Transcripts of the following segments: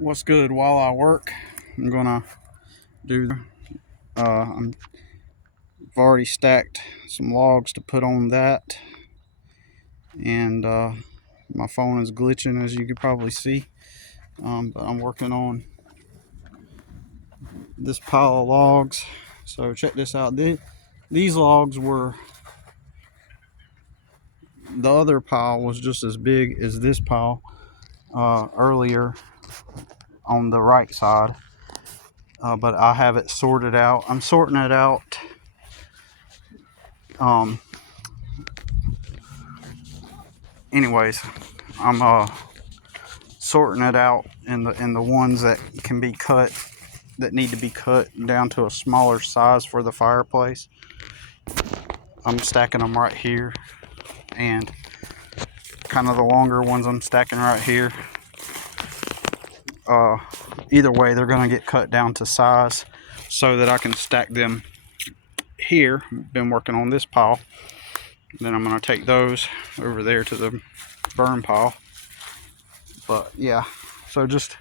What's good? While I work, I'm gonna do. I've already stacked some logs to put on that, and my phone is glitching as you could probably see. But I'm working on this pile of logs. So check this out. These logs were, the other pile was just as big as this pile earlier on the right side. But I have it sorted out. I'm sorting it out. Anyways, I'm sorting it out in the ones that can be cut, that need to be cut down to a smaller size for the fireplace. I'm stacking them right here, and kind of the longer ones I'm stacking right here. Either way, they're going to get cut down to size so that I can stack them here. Been working on this pile. Then I'm going to take those over there to the burn pile. But yeah, so just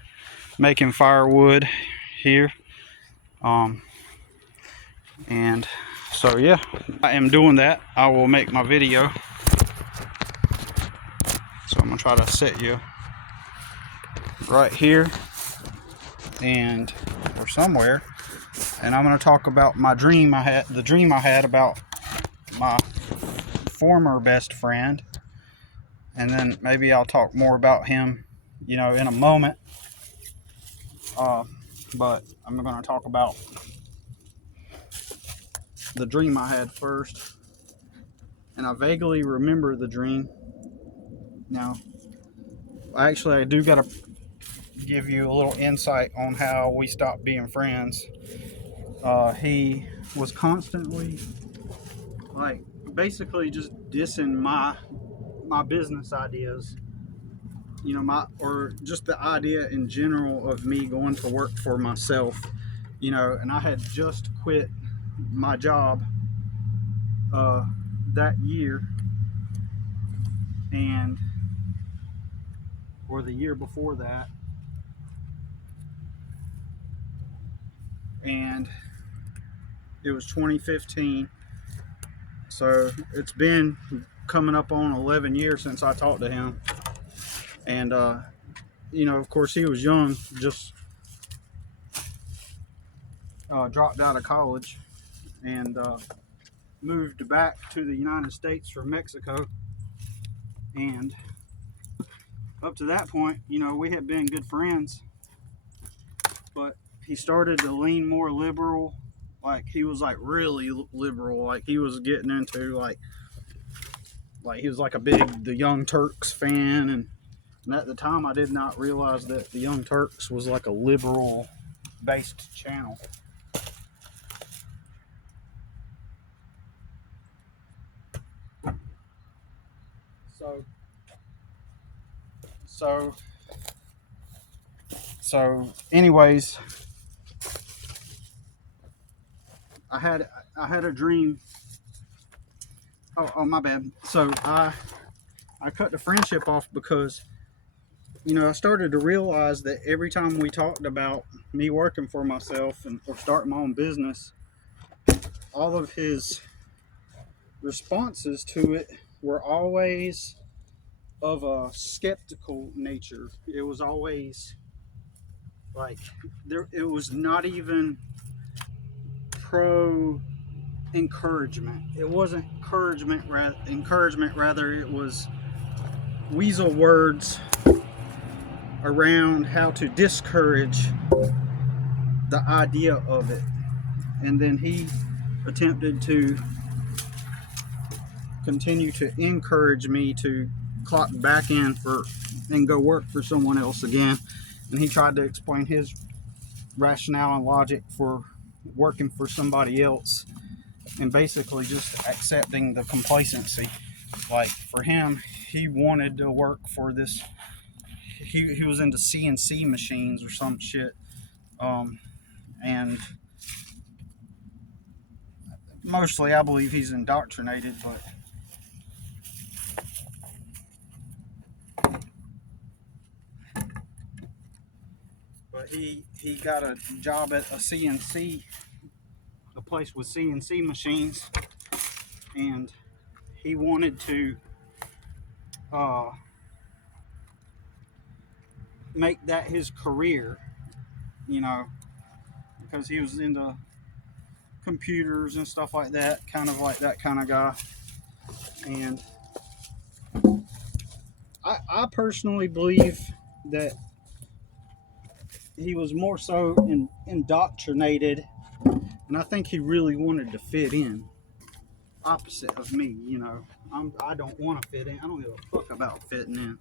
making firewood here. And so yeah, I am doing that. I will make my video. So I'm gonna try to set you right here and or somewhere, and I'm gonna talk about my dream I had, the dream I had about my former best friend, and then maybe I'll talk more about him, in a moment. But I'm gonna talk about the dream I had first, and I vaguely remember the dream. Now, I do gotta give you a little insight on how we stopped being friends. He was constantly, like, basically just dissing my business ideas, or just the idea in general of me going to work for myself, and I had just quit my job that year, or the year before that, and it was 2015. So it's been coming up on 11 years since I talked to him. And, of course, he was young, just dropped out of college and moved back to the United States from Mexico. And up to that point, we had been good friends. But he started to lean more liberal. Like, he was, like, really liberal. Like, he was getting into, like he was, like, the Young Turks fan. And at the time, I did not realize that the Young Turks was, like, a liberal-based channel. So anyways, I had a dream. Oh, my bad. So I cut the friendship off because, I started to realize that every time we talked about me working for myself or starting my own business, all of his responses to it were always of a skeptical nature. It was always like it was not even pro encouragement. It wasn't encouragement, rather it was weasel words around how to discourage the idea of it. And then he attempted to continue to encourage me to clock back in and go work for someone else again. And he tried to explain his rationale and logic for working for somebody else, and basically just accepting the complacency. Like, for him, he wanted to work for this. He was into CNC machines or some shit, and mostly I believe he's indoctrinated, but but he got a job at a CNC, a place with CNC machines, and he wanted to make that his career, you know, because he was into computers and stuff like that, kind of like that kind of guy. And I personally believe that he was more so indoctrinated, and I think he really wanted to fit in. Opposite of me, you know. I don't want to fit in. I don't give a fuck about fitting in.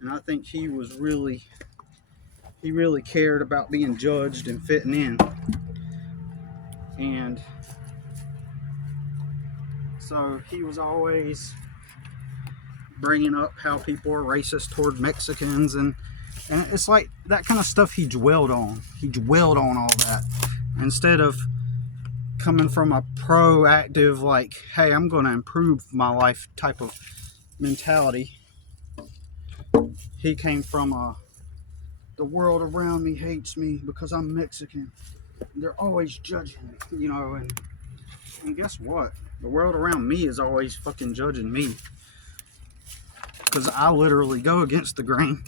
And I think he really cared about being judged and fitting in. And so he was always bringing up how people are racist toward Mexicans, and it's like that kind of stuff he dwelled on. He dwelled on all that instead of coming from a proactive, like, hey, I'm going to improve my life type of mentality. He came from the world around me hates me because I'm Mexican. They're always judging me, you know, and guess what? The world around me is always fucking judging me, because I literally go against the grain,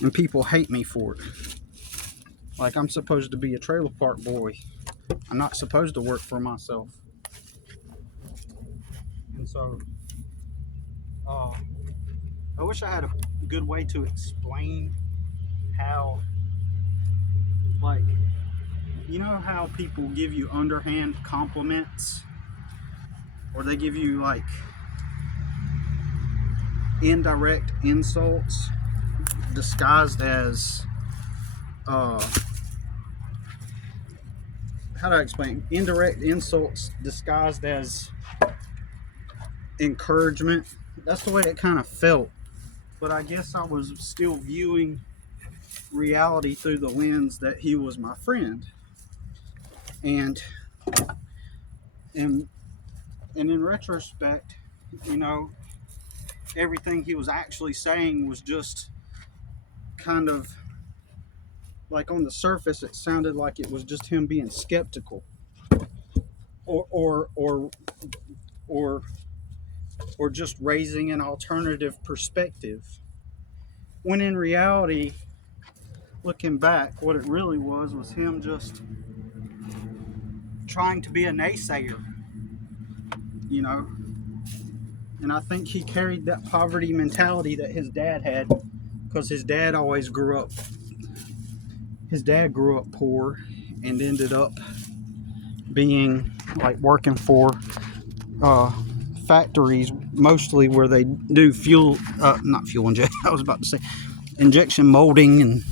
and people hate me for it. Like, I'm supposed to be a trailer park boy. I'm not supposed to work for myself. And so, I wish I had a good way to explain how, like, you know how people give you underhand compliments, or they give you like indirect insults disguised as how do I explain? Indirect insults disguised as encouragement. That's the way it kind of felt. But I guess I was still viewing reality through the lens that he was my friend. And in retrospect, you know, everything he was actually saying was just kind of like, on the surface it sounded like it was just him being skeptical or just raising an alternative perspective, when in reality, looking back, what it really was him just trying to be a naysayer, you know. And I think he carried that poverty mentality that his dad had, because his dad grew up poor and ended up being like working for factories, mostly where they do not fuel injection, I was about to say injection molding and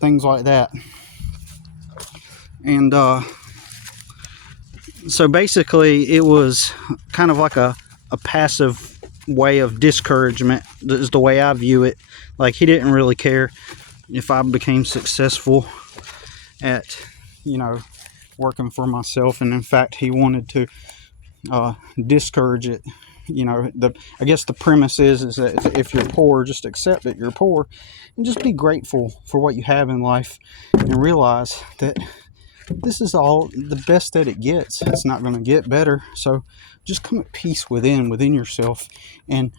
things like that. And so basically it was kind of like a passive way of discouragement, is the way I view it. Like, he didn't really care if I became successful at, you know, working for myself, and in fact he wanted to discourage it. You know, I guess the premise is that if you're poor, just accept that you're poor and just be grateful for what you have in life, and realize that this is all the best that it gets. It's not going to get better. So just come at peace within yourself, and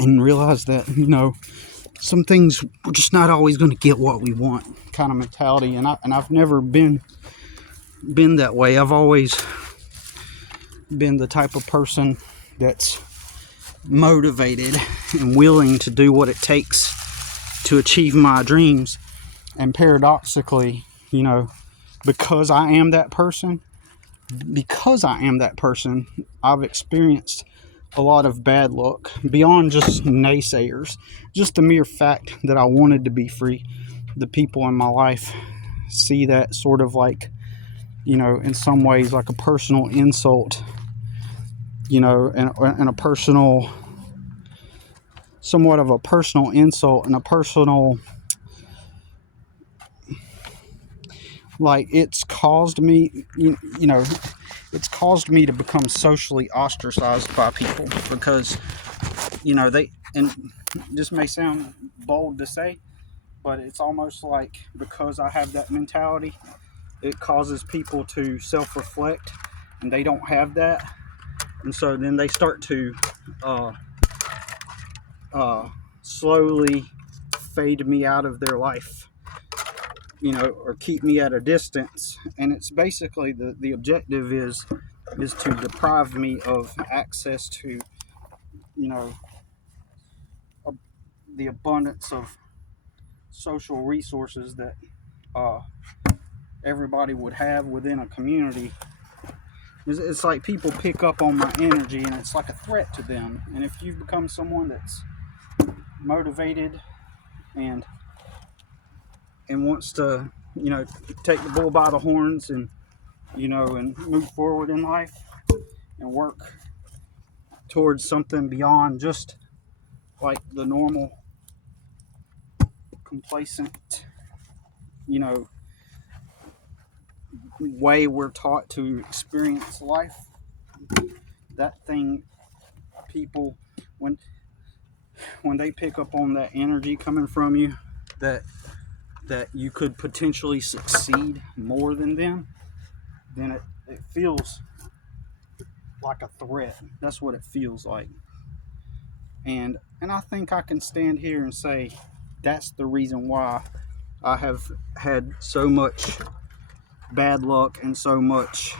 realize that, you know, some things, we're just not always going to get what we want, kind of mentality. And I've never been that way. I've always been the type of person that's motivated and willing to do what it takes to achieve my dreams. And paradoxically, you know, because I am that person, I've experienced a lot of bad luck beyond just naysayers. Just the mere fact that I wanted to be free. The people in my life see that sort of like, you know, in some ways like a personal insult, you know, and a personal, somewhat of a personal insult, and a personal, like, it's caused me, you know, it's caused me to become socially ostracized by people, because you know, and this may sound bold to say, but it's almost like because I have that mentality, it causes people to self-reflect, and they don't have that, and so then they start to uh, slowly fade me out of their life, you know, or keep me at a distance. And it's basically the objective is to deprive me of access to, you know, the abundance of social resources that uh, everybody would have within a community. It's like people pick up on my energy, and it's like a threat to them. And if you become someone that's motivated and wants to, you know, take the bull by the horns, and, you know, and move forward in life and work towards something beyond just like the normal complacent, you know, way we're taught to experience life. That thing, people, when they pick up on that energy coming from you, that you could potentially succeed more than them, then it feels like a threat. That's what it feels like. And I think I can stand here and say that's the reason why I have had so much bad luck and so much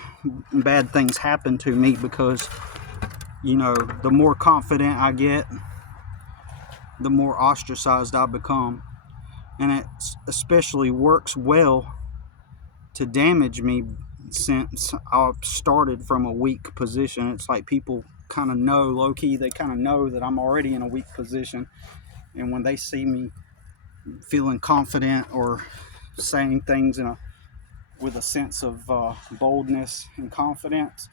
bad things happen to me, because, you know, the more confident I get, the more ostracized I become. And it especially works well to damage me, since I started from a weak position. It's like people kind of know, low-key, they kind of know that I'm already in a weak position. And when they see me feeling confident or saying things with a sense of boldness and confidence,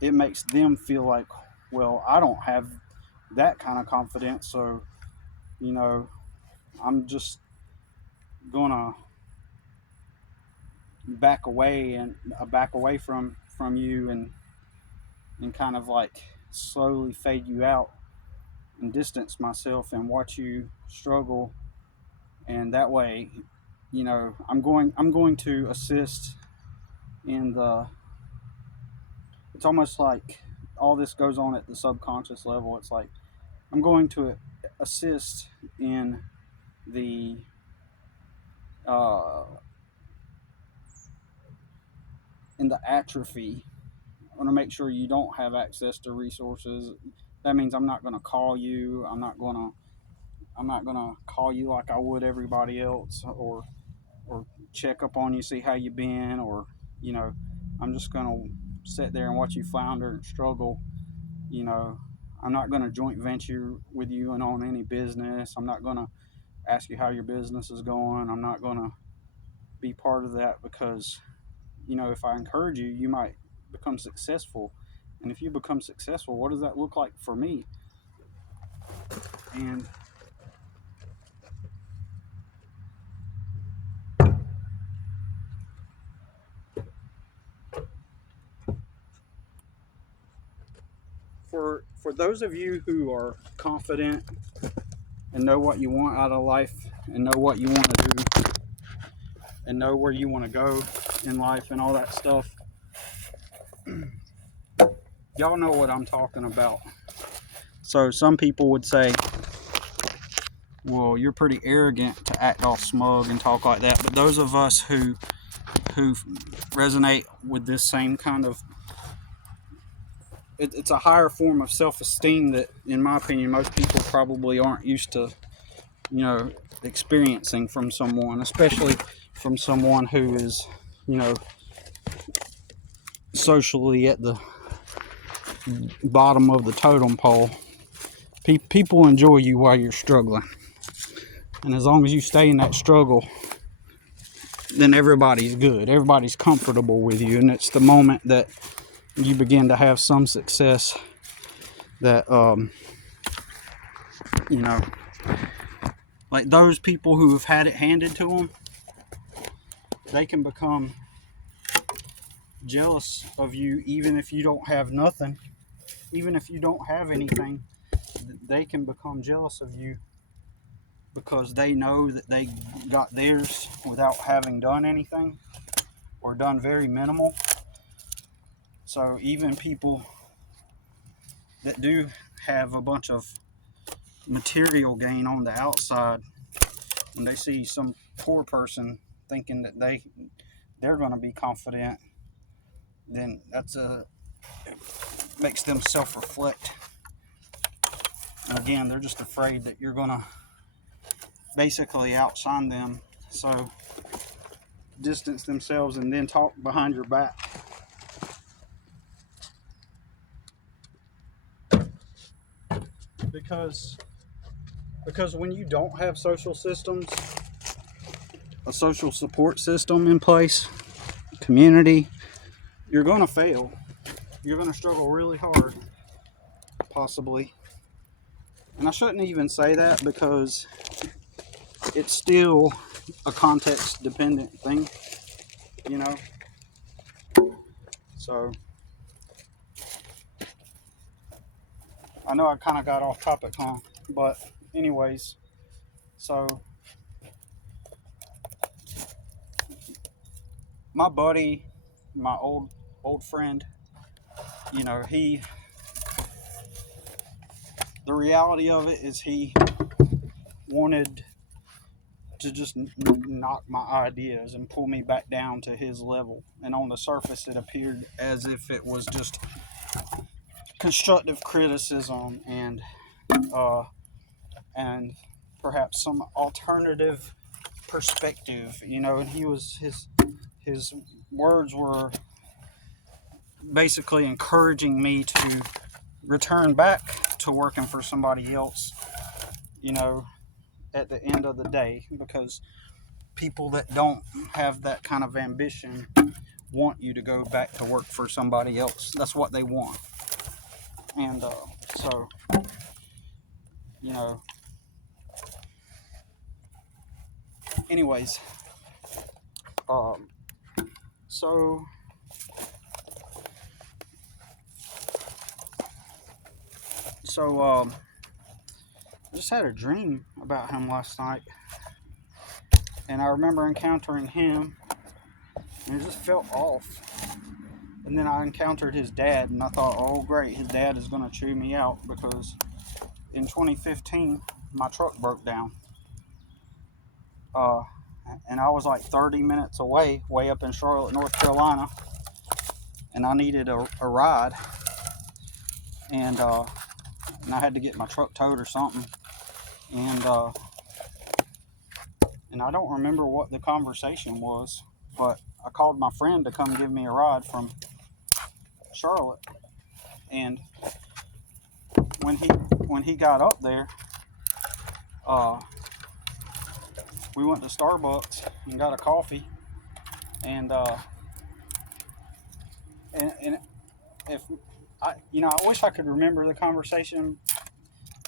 it makes them feel like, well, I don't have that kind of confidence, so, you know, I'm just gonna back away from you, and kind of like slowly fade you out and distance myself and watch you struggle. And that way, you know, I'm going to assist in the, it's almost like all this goes on at the subconscious level. It's like I'm going to assist in the uh, atrophy. I want to make sure you don't have access to resources. That means I'm not going to call you. I'm not going to call you like I would everybody else, or check up on you, see how you been, or, you know, I'm just going to sit there and watch you flounder and struggle. You know, I'm not going to joint venture with you and on any business. I'm not going to ask you how your business is going. I'm not going to be part of that, because, you know, if I encourage you, you might become successful. And if you become successful, what does that look like for me? And for those of you who are confident and know what you want out of life, and know what you want to do, and know where you want to go in life and all that stuff, y'all know what I'm talking about. So some people would say, well, you're pretty arrogant to act all smug and talk like that. But those of us who resonate with this same kind of, it's a higher form of self-esteem that, in my opinion, most people probably aren't used to, you know, experiencing from someone, especially from someone who is, you know, socially at the bottom of the totem pole. People enjoy you while you're struggling, and as long as you stay in that struggle, then everybody's good, everybody's comfortable with you. And it's the moment that you begin to have some success that you know, like those people who have had it handed to them, they can become jealous of you, even if you don't have nothing, even if you don't have anything. they can become jealous of you because they know that they got theirs without having done anything or done very minimal. So even people that do have a bunch of material gain on the outside, when they see some poor person thinking that they're going to be confident, then makes them self-reflect. And again, they're just afraid that you're going to basically outshine them, so distance themselves and then talk behind your back. Because when you don't have social systems, a social support system in place, community, you're going to fail. You're going to struggle really hard, possibly. And I shouldn't even say that because it's still a context dependent thing, you know. So I know I kind of got off topic, huh? But anyways, so my buddy, my old friend, you know, the reality of it is he wanted to just knock my ideas and pull me back down to his level. And on the surface, it appeared as if it was just constructive criticism and perhaps some alternative perspective, you know. And his words were basically encouraging me to return back to working for somebody else, you know, at the end of the day, because people that don't have that kind of ambition want you to go back to work for somebody else. That's what they want. And so, you know, anyways, so I just had a dream about him last night, and I remember encountering him, and it just felt off. And then I encountered his dad, and I thought, oh great, his dad is going to chew me out, because in 2015 my truck broke down, and I was like 30 minutes away, way up in Charlotte, North Carolina, and I needed a ride, and I had to get my truck towed or something, and I don't remember what the conversation was, but I called my friend to come give me a ride from Charlotte. And when he got up there, we went to Starbucks and got a coffee, and if I wish I could remember the conversation,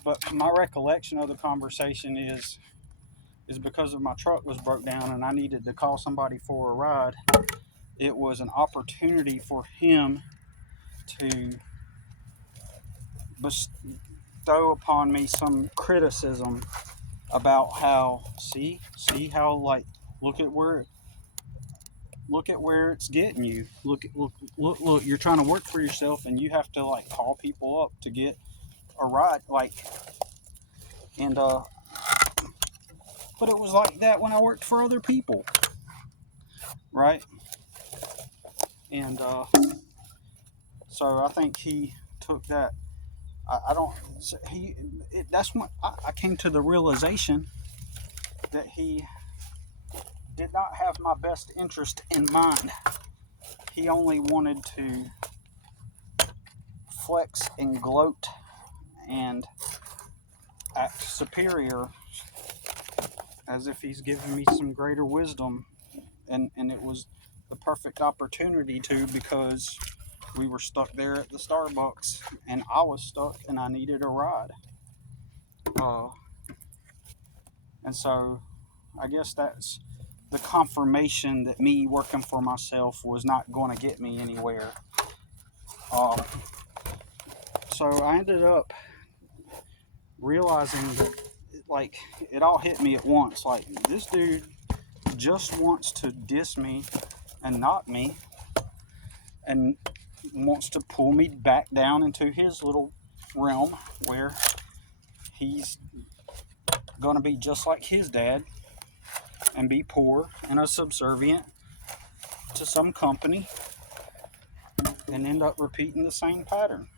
but my recollection of the conversation is because of my truck was broke down and I needed to call somebody for a ride. It was an opportunity for him to bestow upon me some criticism about how see how, like, look at where it's getting you. Look, you're trying to work for yourself and you have to, like, call people up to get a ride, like. And but it was like that when I worked for other people, right? And so I think he took that. I don't. That's when I came to the realization that he did not have my best interest in mind. He only wanted to flex and gloat and act superior, as if he's giving me some greater wisdom, and it was the perfect opportunity to, because we were stuck there at the Starbucks and I was stuck and I needed a ride. And so I guess that's the confirmation that me working for myself was not going to get me anywhere. So I ended up realizing that, like, it all hit me at once. Like, this dude just wants to diss me and knock me and wants to pull me back down into his little realm where he's going to be just like his dad and be poor and a subservient to some company and end up repeating the same pattern.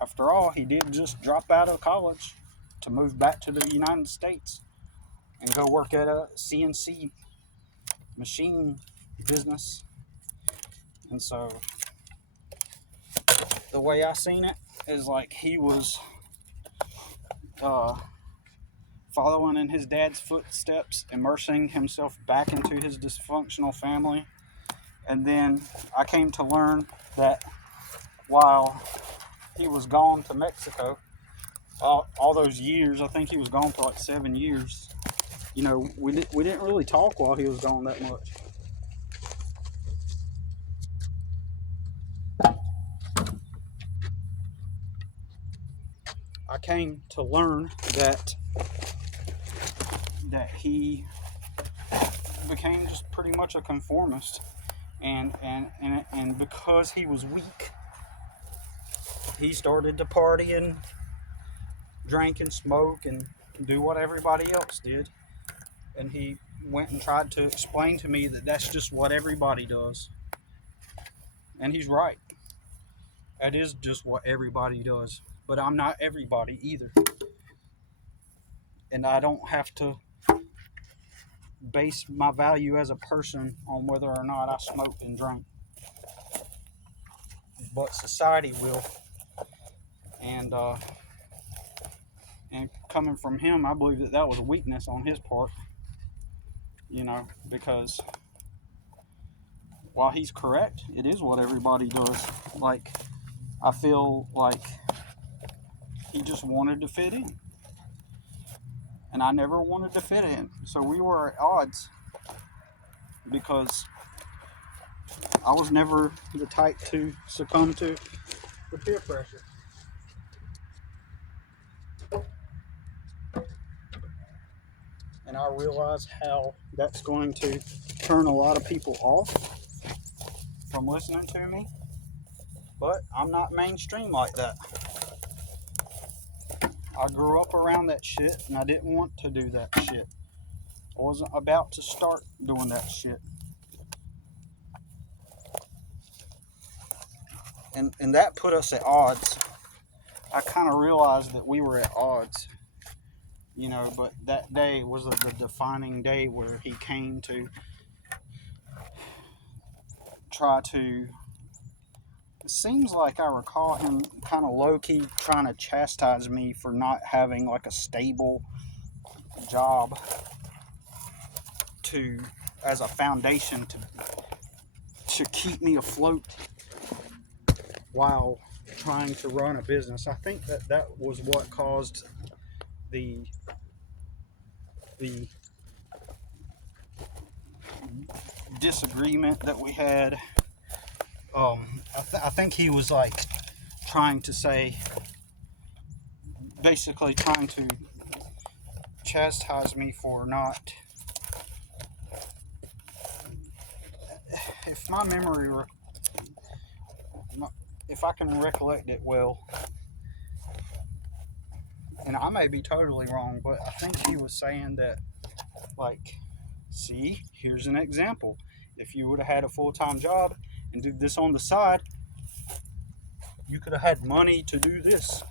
After all, he did just drop out of college to move back to the United States and go work at a CNC machine business. And so the way I seen it is like he was following in his dad's footsteps, immersing himself back into his dysfunctional family. And then I came to learn that while he was gone to Mexico, all those years, I think he was gone for like 7 years. You know, we didn't really talk while he was gone that much. I came to learn that he became just pretty much a conformist, and because he was weak, he started to party and drink and smoke and do what everybody else did. And he went and tried to explain to me that that's just what everybody does. And he's right. That is just what everybody does. But I'm not everybody either. And I don't have to base my value as a person on whether or not I smoke and drink. But society will. And coming from him, I believe that was a weakness on his part. You know, because while he's correct, it is what everybody does. Like, I feel like he just wanted to fit in. And I never wanted to fit in. So we were at odds because I was never the type to succumb to the peer pressure. And I realize how that's going to turn a lot of people off from listening to me. But I'm not mainstream like that. I grew up around that shit, and I didn't want to do that shit. I wasn't about to start doing that shit. And that put us at odds. I kind of realized that we were at odds, you know, but that day was the defining day where he came to try to, it seems like I recall him kind of low-key trying to chastise me for not having like a stable job as a foundation to keep me afloat while trying to run a business. I think that was what caused the disagreement that we had. I think he was like trying to say, basically trying to chastise me for not, if my memory, if I can recollect it well, and I may be totally wrong, but I think he was saying that, like, see, here's an example. If you would have had a full-time job and did this on the side, you could have had money to do this,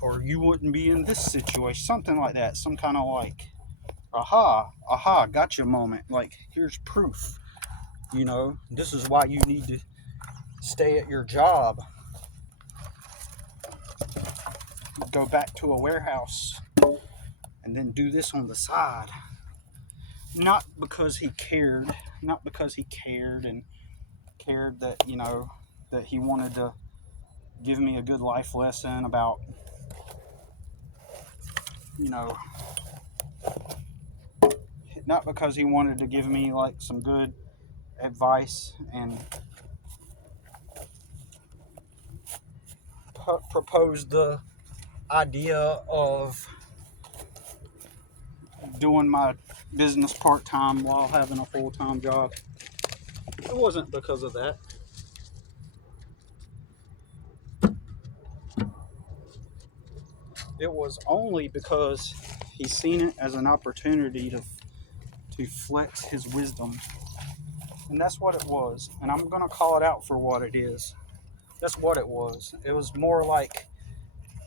or you wouldn't be in this situation. Something like that. Some kind of like, aha, gotcha moment. Like, here's proof. You know, this is why you need to stay at your job. Go back to a warehouse and then do this on the side. Not because he cared and cared that, you know, that he wanted to give me a good life lesson about, you know, not because he wanted to give me like some good advice and propose the idea of doing my business part-time while having a full-time job. It wasn't because of that. It was only because he's seen it as an opportunity to flex his wisdom. And that's what it was. And I'm going to call it out for what it is. That's what it was. It was more like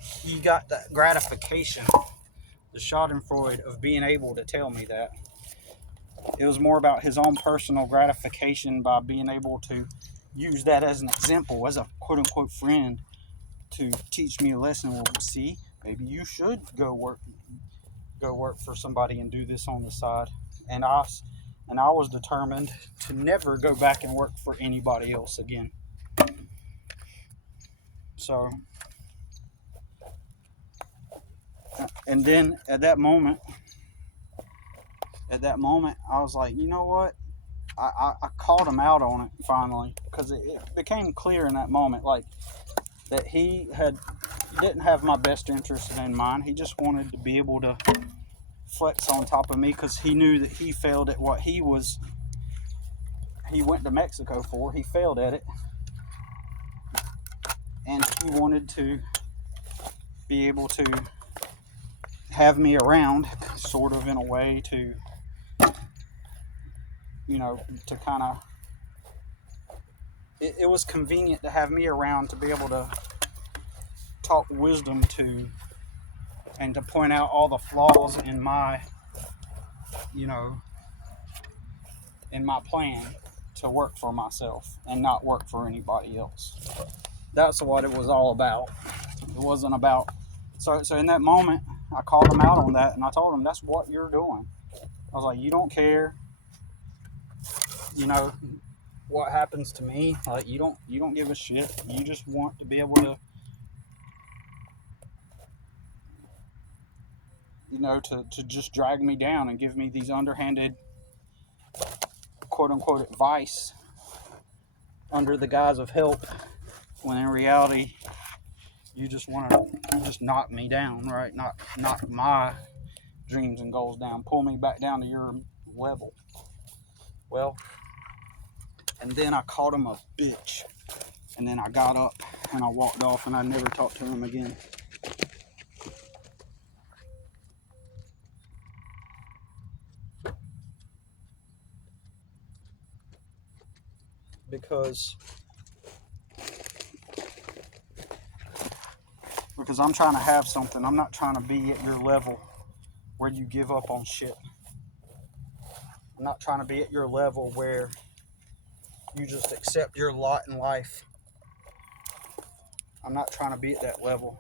he got that gratification, the schadenfreude of being able to tell me that. It was more about his own personal gratification by being able to use that as an example, as a quote-unquote friend, to teach me a lesson. Well, see, maybe you should go work for somebody and do this on the side. And I was determined to never go back and work for anybody else again. So, and then at that moment, I was like, you know what? I called him out on it finally, because it became clear in that moment, like, that he didn't have my best interest in mind. He just wanted to be able to flex on top of me, because he knew that he failed at what he went to Mexico for. He failed at it, and he wanted to be able to have me around, sort of, in a way to, to kind of, it was convenient to have me around to be able to talk wisdom to, and to point out all the flaws in my, in my plan to work for myself and not work for anybody else. That's what it was all about. It wasn't about, so in that moment, I called him out on that, and I told him, that's what you're doing. I was like, you don't care, what happens to me. Like, you don't give a shit. You just want to be able to, to just drag me down and give me these underhanded, quote unquote, advice under the guise of help, when in reality you just want to just knock me down, right? Knock my dreams and goals down, pull me back down to your level. Well, and then I called him a bitch, and then I got up and I walked off, and I never talked to him again. Because I'm trying to have something. I'm not trying to be at your level where you give up on shit. I'm not trying to be at your level where you just accept your lot in life. I'm not trying to be at that level.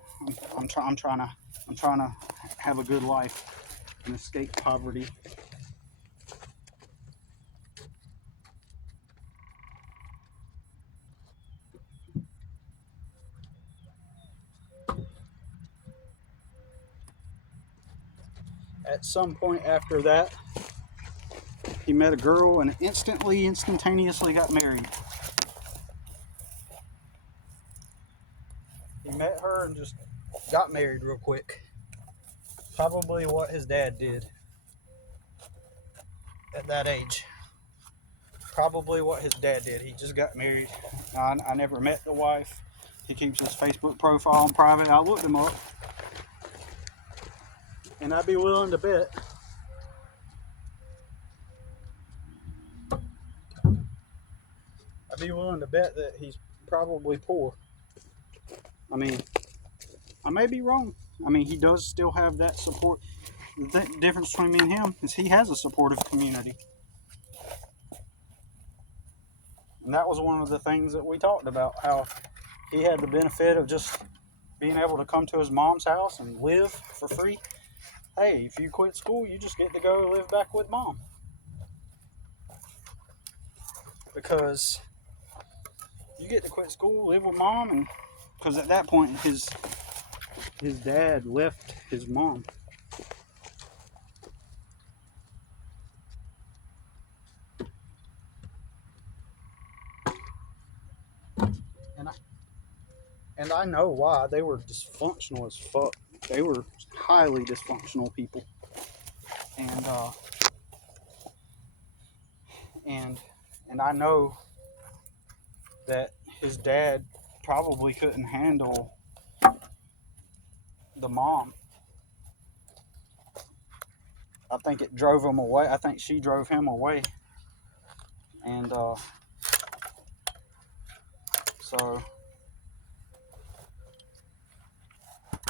I'm trying to have a good life and escape poverty. At some point after that, he met a girl and instantaneously got married. He met her and just got married real quick. Probably what his dad did at that age. Probably what his dad did. He just got married. I never met the wife. He keeps his Facebook profile on private. I looked him up, and I'd be willing to bet that he's probably poor. I mean, I may be wrong. I mean, he does still have that support. The difference between me and him is he has a supportive community. And that was one of the things that we talked about, how he had the benefit of just being able to come to his mom's house and live for free. Hey, if you quit school, you just get to go live back with mom. Because you get to quit school, live with mom, and because at that point his dad left his mom. And I know why. They were dysfunctional as fuck. They were highly dysfunctional people. And and and I know that his dad probably couldn't handle the mom. I think it drove him away. I think she drove him away. And so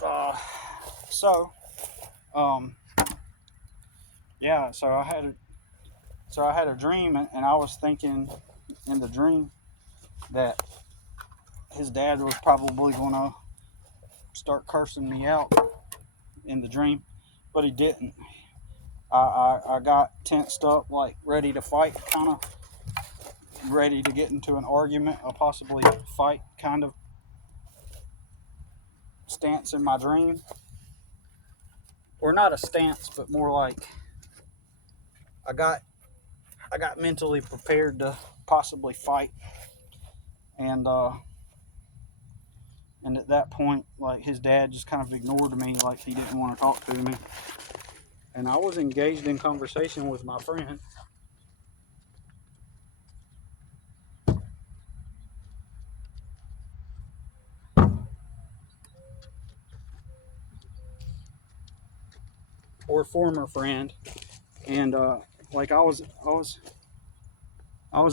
uh, so yeah. So I had a dream, and I was thinking in the dream that his dad was probably gonna start cursing me out in the dream, but he didn't. I got tensed up, like ready to fight, kind of ready to get into an argument, or possibly fight kind of stance in my dream. Or not a stance, but more like I got mentally prepared to possibly fight. And and at that point, like, his dad just kind of ignored me, like he didn't want to talk to me. And I was engaged in conversation with my friend. Or former friend. And like I was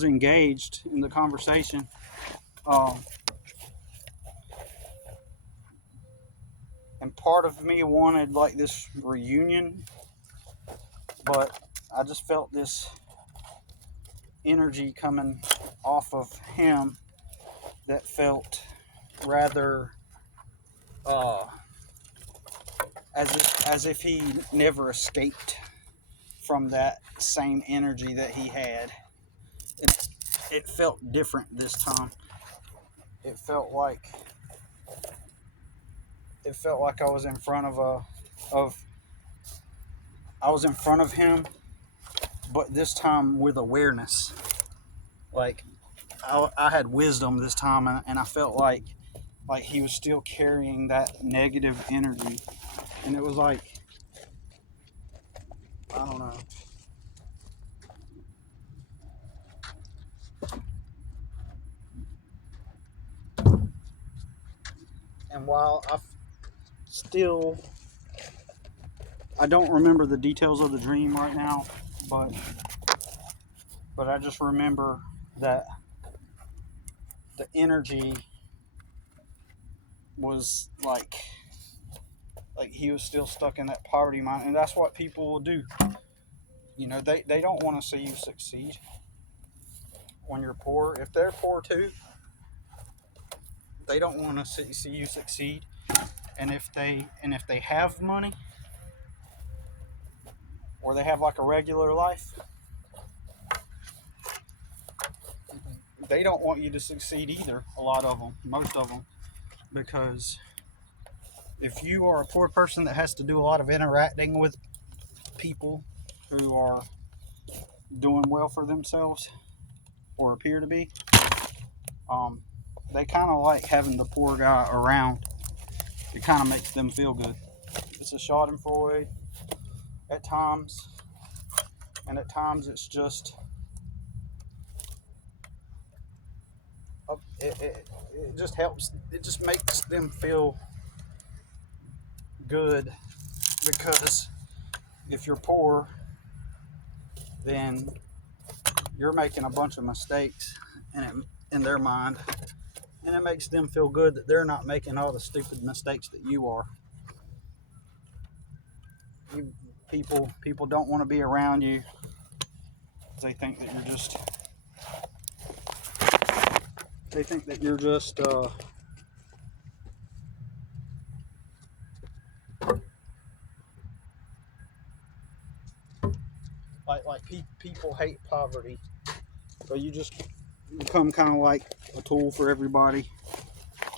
engaged in the conversation. Um, and part of me wanted like this reunion, but I just felt this energy coming off of him that felt rather uh, as if he never escaped from that same energy that he had. It felt different this time. It felt like I was in front of I was in front of him, but this time with awareness. Like I had wisdom this time, and I felt like he was still carrying that negative energy, and it was like, I don't know. And while I don't remember the details of the dream right now, but I just remember that the energy was like he was still stuck in that poverty mind. And that's what people will do. You know, they don't want to see you succeed when you're poor. If they're poor too, they don't want to see you succeed. And if they have money, or they have like a regular life, they don't want you to succeed either. A lot of them, most of them, because if you are a poor person that has to do a lot of interacting with people who are doing well for themselves or appear to be, they kind of like having the poor guy around. It kind of makes them feel good. It's a schadenfreude at times, and at times it's just it just helps. It just makes them feel good, because if you're poor, then you're making a bunch of mistakes in their mind, and it makes them feel good that they're not making all the stupid mistakes that you are. People don't want to be around you. They think that you're just people hate poverty, so you just become kind of like a tool for everybody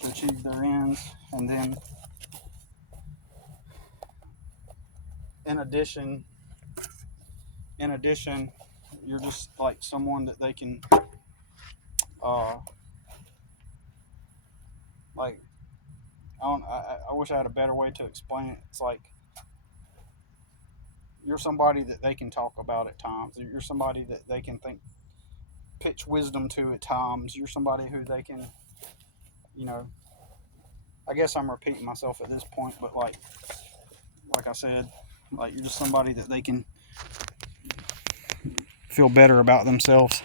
to achieve their ends. And then in addition you're just like someone that they can uh like I wish I had a better way to explain it. It's like you're somebody that they can talk about at times. You're somebody that they can pitch wisdom to at times. You're somebody who they can, you know, I guess I'm repeating myself at this point, but like I said, like you're just somebody that they can feel better about themselves,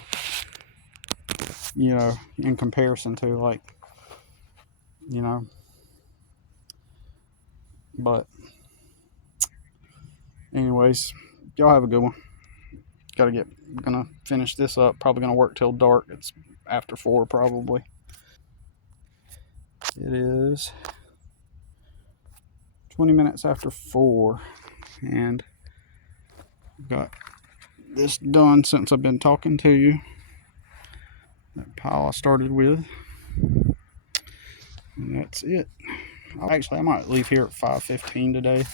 you know, in comparison to, like, you know. But anyways, y'all have a good one. Gonna finish this up. Probably gonna work till dark. It's after 4 probably. It is 20 minutes after 4, and got this done since I've been talking to you. That pile I started with, and that's it. Actually, I might leave here at 5:15 today,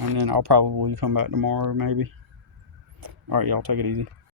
and then I'll probably come back tomorrow maybe. All right, y'all, take it easy.